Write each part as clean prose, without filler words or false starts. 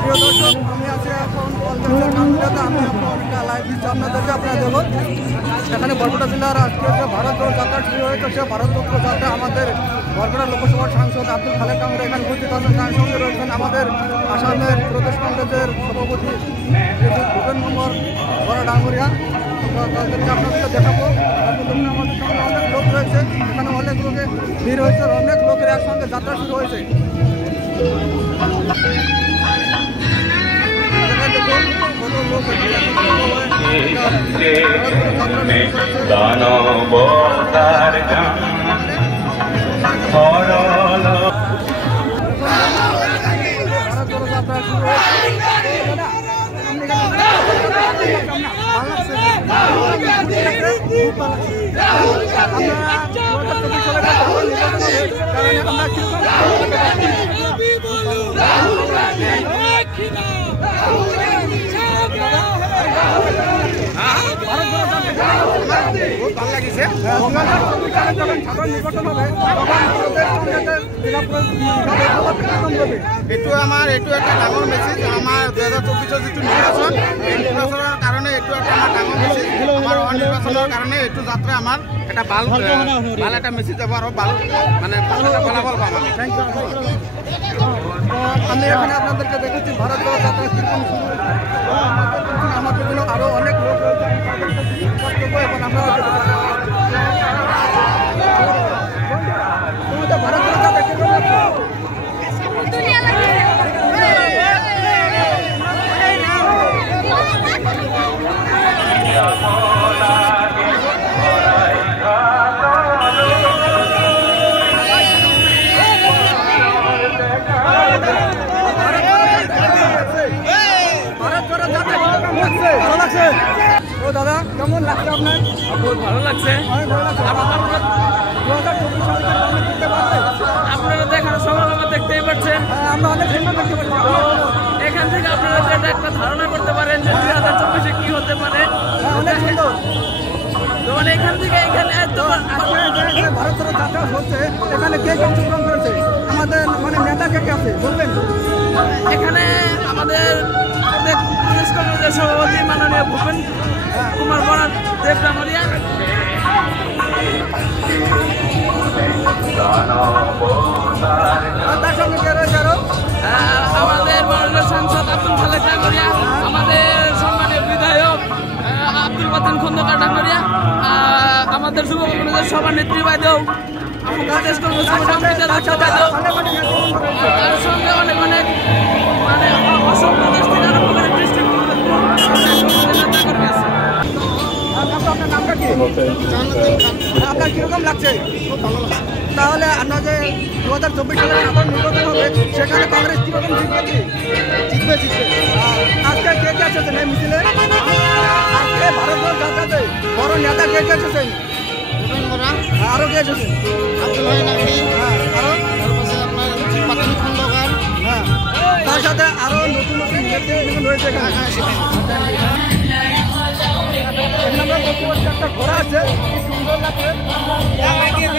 প্রিয় দর্শক, আমি আছি এখন কলকাতা। আমি এখন একটা লাইভ দিচ্ছি আপনাদেরকে। আপনারা দেখুন, এখানে বরপেটা জেলার আজকে যে ভারত জোড়ো যাত্রা শুরু হয়েছে, সে ভারত জোড়ো যাত্রা আমাদের বরপেটা লোকসভার সাংসদ আব্দুল খালেক কামরা এখানে উপস্থিত আছেন। তার সঙ্গে রয়েছেন আমাদের আসামের প্রদেশ কংগ্রেসের সভাপতি ভূপেন কুমার বরা ডাঙ্গরিয়া। তাদেরকে আপনাদেরকে দেখাবো। আমাদের সঙ্গে অনেক লোক রয়েছে, এখানে অনেক লোকে ভিড় হয়েছে, অনেক লোকের একসঙ্গে যাত্রা শুরু হয়েছে। এইটো আমাৰ এইটো এটা ডাঙৰ মেছেজ। আমাৰ 2024 যিটো নিৰ্বাচন, এই নিৰ্বাচনৰ কাৰণে এইটো এটা আমাৰ ডাঙৰ মেছেজ। আমাৰ অনিৰ্বাচনৰ কাৰণে এইটো যাত্ৰা আমাৰ এটা ভাল এটা মেছেজ যাব আৰু ভাল মানে ফলাফল পাম আমি। Thank you. আমি এখানে আপনাদেরকে দেখেছি ভারত জোড়ো যাত্রা কীরকম শুরু হয়েছে। আমার জন্য আরও অনেক লোক রয়েছে এবং আপনারা ভারত জোড়ো যাত্রা কীরকম লাগছে? ও দাদা, কেমন লাগছে আপনার? বহুত ভালো লাগছে। আপনারা দেখানোর সময় দেখতেই পাচ্ছেন, আমরা অনেক সুন্দর দেখতে পাচ্ছি। এখান থেকে আপনারা যেটা একটা ধারণা করতে পারেন যে 2024 কি হতে পারে। অনেক সুন্দর। মানে এখান থেকে এখানে ভারত জোড়ো যাত্রা হচ্ছে, এখানে কে কে অংশগ্রহণ করেছে? আমাদের মানে নেতা কে কে আছে বলবেন? এখানে আমাদের প্রদেশ কংগ্রেসের সভাপতি মাননীয় ভূপেন কুমার বরা দেব ডাঙ্গরিয়া, তার সঙ্গে কে রয়েছে আরো? আমাদের মাননীয় সাংসদ আব্দুল খালেক ডাঙ্গরিয়া, আমাদের সম্মানীয় বিধায়ক আব্দুল বাতেন খন্দকার ডাঙ্গরিয়া, আমাদের যুব কংগ্রেসের সভানেত্রী বাইদেউ, প্রদেশ কংগ্রেসের তার সঙ্গে অনেক অনেক মানে অসম প্রদেশ থেকে আরম্ভ করে ডিস্ট্রিক্ট আছে। আপনার নামটা কি? আপনার কিরকম লাগছে? তাহলে আপনার যে 2024 সালে সাধারণ নির্বাচন হবে, সেখানে কংগ্রেস কিরকম জিতবে? আজকে কে কে এসেছেন এই মিছিলে? আজকে ভারত জোড়ো যাত্রাতে বড় নেতা কে কে এসেছেন? আরো কে এসেছেন? হ্যাঁ, তার সাথে আরো নতুন নতুন নেতৃত্ব রয়েছে এখানে। আমরা দেখতে পাচ্ছি একটা ঘোড়া আছে, খুব সুন্দর লাগছে।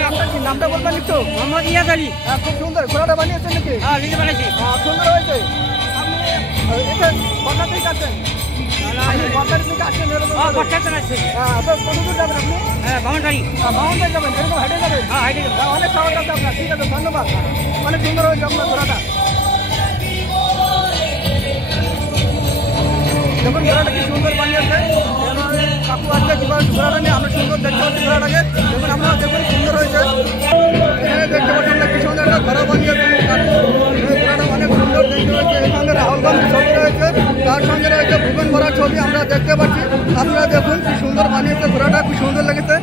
আপনার কি নামটা বলবেন একটু? মোহাম্মদ ইয়াজারি। খুব সুন্দর ঘোড়াটা বানিয়েছেন নাকি? নিজে বানাইছি। সুন্দর হয়েছে। আপনি এটা বর্ষা থেকে আসছেন? বর্ষার থেকে আসছেন? বর্ষাতে আসছে। আপনার কত দূর যাবেন আপনি? বাউন্ডারি। বাউন্ডারি যাবেন, এরকম হেঁটে যাবেন? হাইটে যাবো। অনেক সাহস আছে আপনার। ঠিক আছে, ধন্যবাদ। অনেক সুন্দর হয়েছে আপনার ঘোড়াটা। দেখুন ঘোড়াটা কি সুন্দর বানিয়েছে। কাকু আসছে কিভাবে ঘোড়াটা নিয়ে আমরা সুন্দর দেখতে পাচ্ছি ঘোড়াটাকে। দেখুন আমরা দেখুন সুন্দর হয়েছে। এখানে দেখতে পাচ্ছি আমরা কি সুন্দর একটা ঘোড়া বানিয়েছে। ঘোড়াটা অনেক সুন্দর দেখতে হয়েছে। এখানে রাহুল গান্ধীর ছবি রয়েছে, তার সঙ্গে রয়েছে ভূপেন বরার ছবি আমরা দেখতে পাচ্ছি। আপনারা দেখুন কি সুন্দর বানিয়েছে ঘোড়াটা, খুব সুন্দর লেগেছে।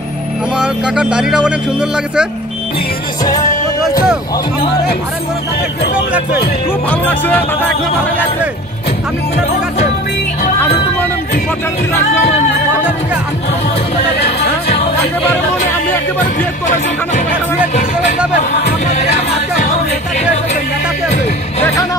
আমার কাকার দাড়িটা অনেক সুন্দর লাগছে। খুব ভালো লাগছে দাদা, একদম ভালো লাগছে। আমি কোথা থেকে আসছেন? আমি তো মনে একেবারে মনে আমি একেবারে বিয়ে করেছি। ওখানে যাবেন নেতাকে আছে, দেখানো